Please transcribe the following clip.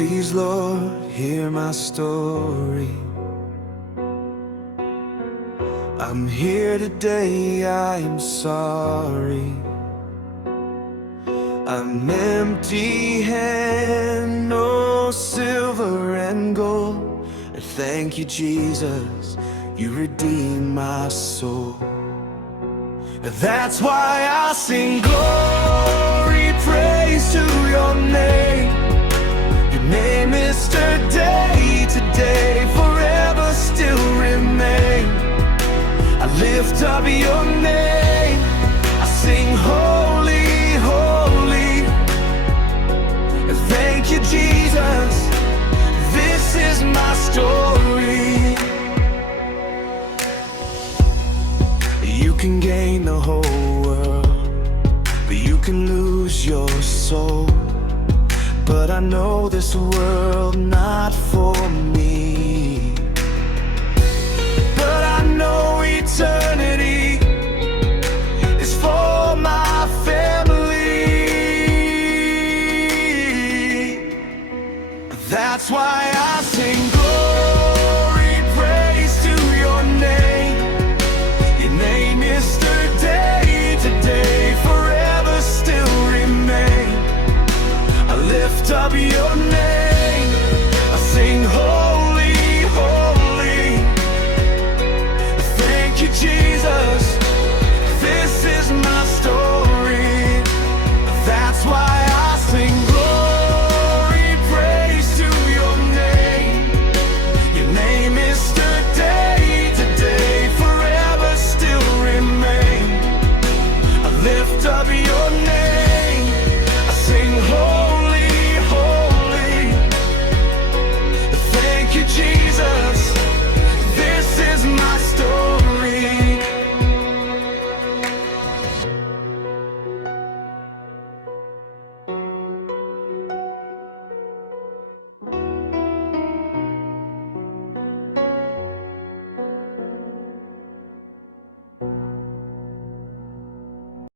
Please, Lord, hear my story. I'm here today, I am sorry. I'm empty-handed, no silver and gold. And thank you, Jesus, you redeemed my soul. That's why I sing glory, praise to your name. Your name is today, today, forever still remain. I lift up your name, I sing holy, holy. And thank you, Jesus, this is my story. You can gain the whole world, but you can lose your soul. But I know this world not for me, but I know eternity is for my family. That's why I sing glory, praise to your name. Your name is today, today, forever still remain. I lift up your name, I sing holy, holy. Thank you, Jesus, this is my story. That's why I sing glory, praise to your name. Your name is today, today, forever still remain. I lift up your name, I sing holy.